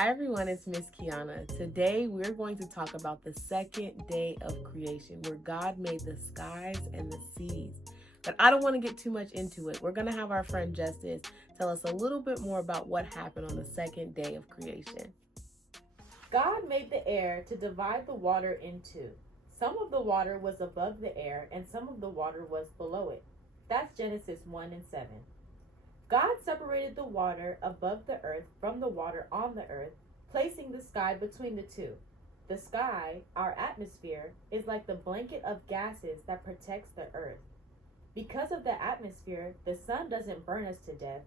Hi everyone, it's Miss Keyana. Today we're going to talk about the second day of creation where God made the skies and the seas. But I don't want to get too much into it. We're going to have our friend Justice tell us a little bit more about what happened on the second day of creation. God made the air to divide the water in two. Some of the water was above the air and some of the water was below it. That's Genesis 1 and 7. God separated the water above the earth from the water on the earth, placing the sky between the two. The sky, our atmosphere, is like the blanket of gases that protects the earth. Because of the atmosphere, the sun doesn't burn us to death,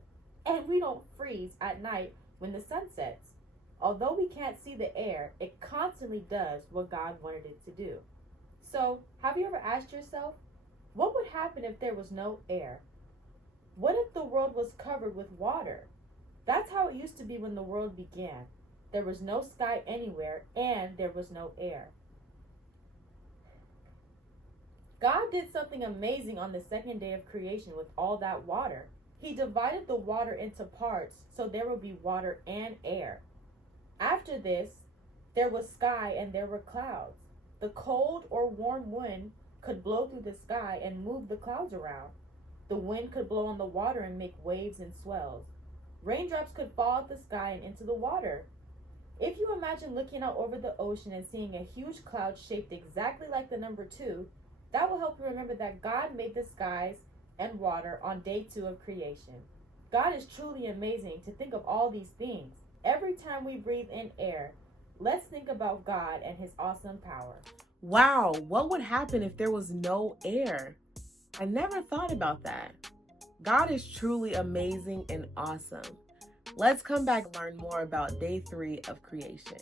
and we don't freeze at night when the sun sets. Although we can't see the air, it constantly does what God wanted it to do. So, have you ever asked yourself, what would happen if there was no air? What if the world was covered with water? That's how it used to be when the world began. There was no sky anywhere, and there was no air. God did something amazing on the second day of creation with all that water. He divided the water into parts so there would be water and air. After this, there was sky and there were clouds. The cold or warm wind could blow through the sky and move the clouds around. The wind could blow on the water and make waves and swells. Raindrops could fall out the sky and into the water. If you imagine looking out over the ocean and seeing a huge cloud shaped exactly like the number 2, that will help you remember that God made the skies and water on day 2 of creation. God is truly amazing to think of all these things. Every time we breathe in air, let's think about God and his awesome power. Wow, what would happen if there was no air? I never thought about that. God is truly amazing and awesome. Let's come back and learn more about day 3 of creation.